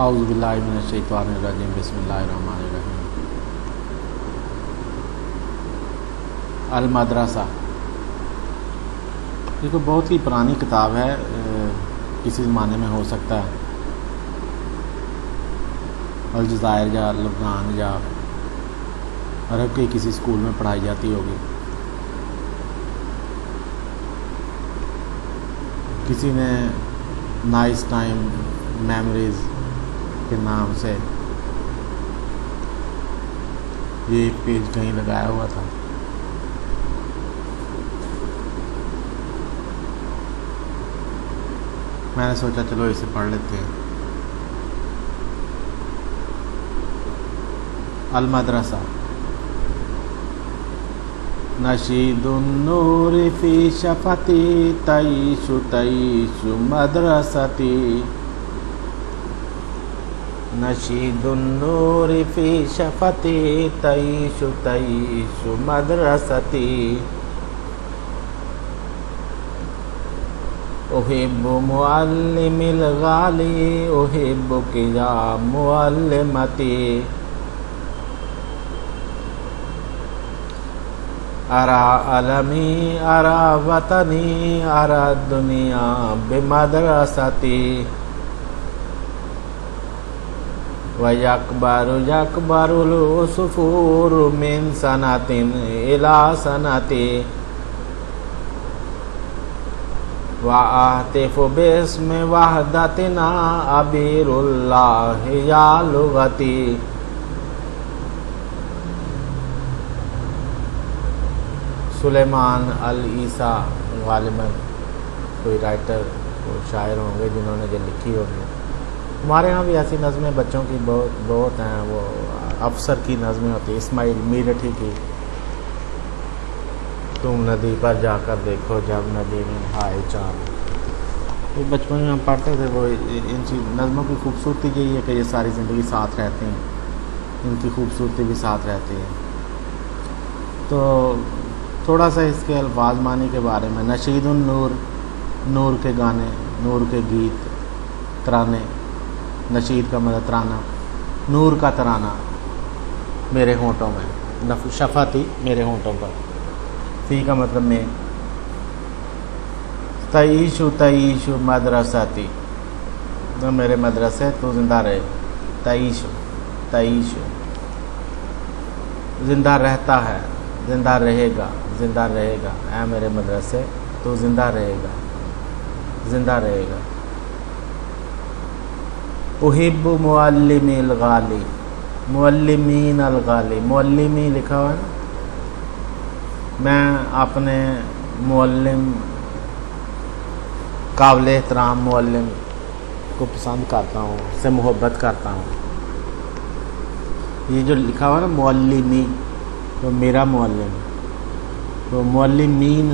اعوذ باللہ من الشیطان الرجیم بسم اللہ الرحمن الرحیم۔ المدرسہ یہ کوئی بہت ہی پرانی کتاب ہے، کسی زمانے میں ہو سکتا ہے الجزائر یا لبنان یا عرب کے کسی اسکول میں پڑھائی جاتی ہوگی۔ کسی نے نائس ٹائم میموریز کے نام سے یہ ایک پیج کہیں لگایا ہوا تھا۔ میں نے سوچا چلو اسے پڑھ لیتے ہیں۔ المدرسہ نشید النور فی شفتی تعیش تعیش مدرستی، نشید النور فی شفتی تعیش تعیش مدرستی، احب معلم الغالی احبک یا معلمتی، ارى علمی ارى وطنی ارى الدنیا بمدرستی، وَيَكْبَرُ الْعُصْفُورُ مِنْ سَنَةٍ إِلَى سَنَةٍ، وَأَهْتِفُ بِاسْمِ وَحْدَتِنَا عَبِيرُ اللَّهِ يَا لُغَتِي، سلیمان العیسیٰ غالباً کوئی رائٹر کوئی شاعر ہوں گے جنہوں نے یہ لکھی ہوگی۔ ہمارے ہاں بھی ایسی نظمیں بچوں کی بہت ہیں، وہ افسر کی نظمیں ہوتی ہیں، اسماعیل میرٹھی کی، تم ندی پر جا کر دیکھو جب ندی میں ہائے چاند۔ یہ بچپن میں ہم پڑھتے تھے، وہ ان نظموں کی خوبصورتی یہی ہے کہ یہ ساری زندگی ساتھ رہتے ہیں، ان کی خوبصورتی بھی ساتھ رہتی ہے۔ تو تھوڑا سا اس کے الفاظ معنی کے بارے میں، نشید النور، نور کے گانے، نور کے گیت، ترانے، نشید کا مطلب ترانہ، نور کا ترانہ میرے ہونٹوں میں، شفاتی میرے ہونٹوں پر، فی کا مطلب میں، تعیشو تعیشو مدرستی، میرے مدرسے تو زندہ رہے، تعیشو تعیشو زندہ رہتا ہے، زندہ رہے گا، زندہ رہے گا، اے میرے مدرسے تو زندہ رہے گا، زندہ رہے گا۔ احب معلم الغالی، معلمین الغالی، معلمی لکھا ہوا ہے نا، میں اپنے معلم، قابل احترام معلم کو پسند کرتا ہوں، اس سے محبت کرتا ہوں۔ یہ جو لکھا ہوا نا معلمی، تو میرا معلم، تو معلمین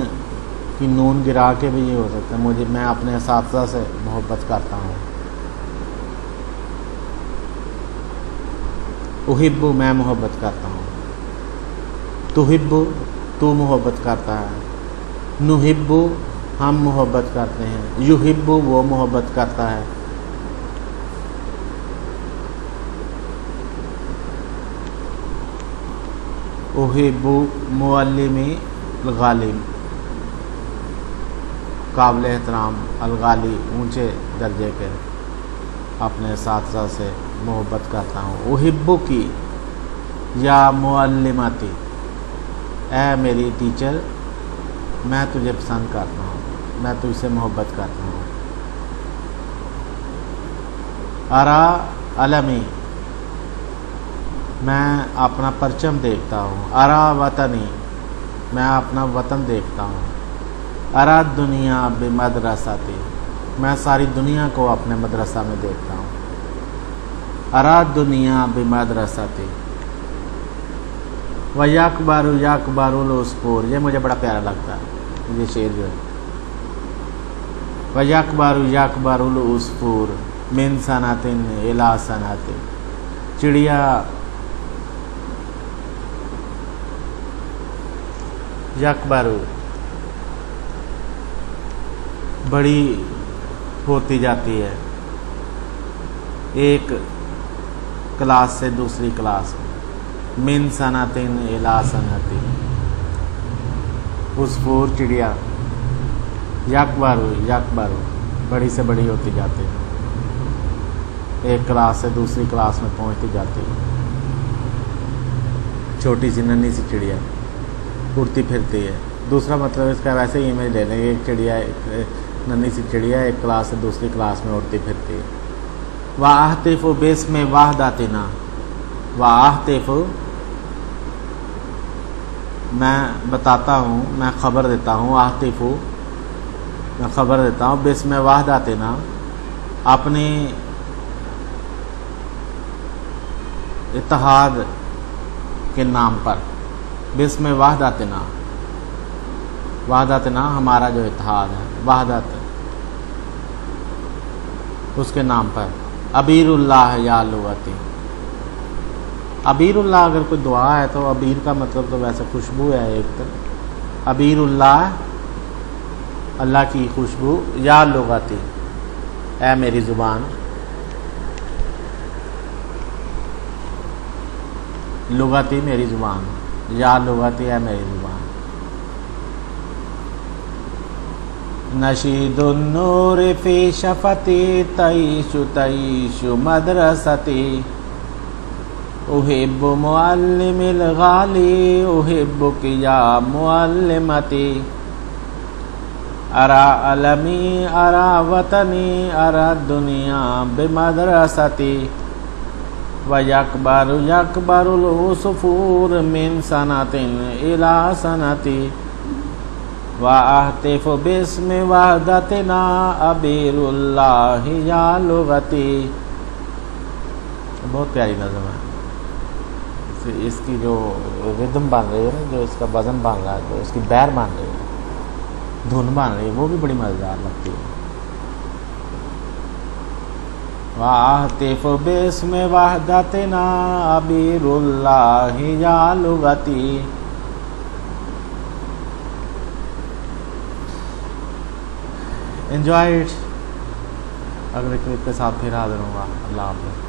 کی نون گرا کے بھی یہ ہو سکتا ہے، میں اپنے اساتذہ سے محبت کرتا ہوں۔ احب میں محبت کرتا ہوں، تحب تو محبت کرتا ہے، نحب ہم محبت کرتے ہیں، یحب وہ محبت کرتا ہے۔ احب معلمی الغالی، قابل احترام، الغالی اونچے درجے کے، اپنے اساتذہ سے محبت کرتا ہوں۔ احب کی یا معلماتی، اے میری ٹیچر میں تجھے پسند کرتا ہوں، میں تجھ سے محبت کرتا ہوں۔ ارا علمی، میں اپنا پرچم دیکھتا ہوں، ارا وطنی، میں اپنا وطن دیکھتا ہوں، ارا دنیا بمدرستی، میں ساری دنیا کو اپنے مدرسہ میں دیکھتا ہوں، ارا دنیا بمدرستی، وَيَكْبَرُ الْعُصْفُورُ، یہ مجھے بڑا پیارا لگتا ہے یہ شعر جو ہے، وَيَكْبَرُ الْعُصْفُورُ مِنْ سَنَةٍ إِلَى سَنَةٍ، چڑیا یکبر بڑی ہوتی جاتی ہے، ایک کلاس سے دوسری کلاس میں، من سنتن الی سنتن، عصفور چڑیا، یکبر بڑی سے بڑی ہوتی جاتی ہے، ایک کلاس سے دوسری کلاس میں پہنچتی جاتی ہے، چھوٹی سی ننھی سی چڑیا اڑتی پھرتی ہے۔ دوسرا مطلب اس کا ویسے ہی امیج لے لیں گے، ایک چڑیا ننھی سی چڑیا ایک کلاس سے دوسری کلاس میں اڑتی پھرتی ہے۔ وَأَهْتِفُ بِاسْمِ وَحْدَتِنَا، وَأَهْتِفُ میں بتاتا ہوں، میں خبر دیتا ہوں، اہتف میں خبر دیتا ہوں، بسم وحدتنا اپنی اتحاد کے نام پر، بسم وحدتنا، وحدتنا ہمارا جو اتحاد ہے، وحدت اس کے نام پر، ابیر اللہ یا لغتی، ابیر اللہ اگر کوئی دعا ہے تو ابیر کا مطلب تو ویسے خوشبو ہے، ایک تو ابیر اللہ اللہ کی خوشبو، یا لغتی اے میری زبان، لغتی میری زبان، یا لغتی اے میری زبان۔ نشید النور فی شفتی تعیش تعیش مدرستی، احب معلم الغالی احبک یا معلمتی، ارا علمی ارا وطنی ارا دنیا بمدرستی، ویکبر یکبر العصفور من سنۃ الی سنۃ، واہتف باسم وحدتنا ابیر اللہ یا لغتی۔ بہت پیاری نظم ہے، اس کی جو ردم بن رہی ہے نا، جو اس کا وزن بن رہا ہے، جو اس کی بیر بن رہی ہے، دھن بن رہی ہے، وہ بھی بڑی مزیدار لگتی ہے۔ وَأَهْتِفُ بِاسْمِ وَحْدَتِنَا أَبِيرُ اللَّهِ يَا لُغَتِي۔ انجوائے اٹ، اگلے کلپ کے ساتھ پھر حاضر ہوں گا۔ اللہ حافظ۔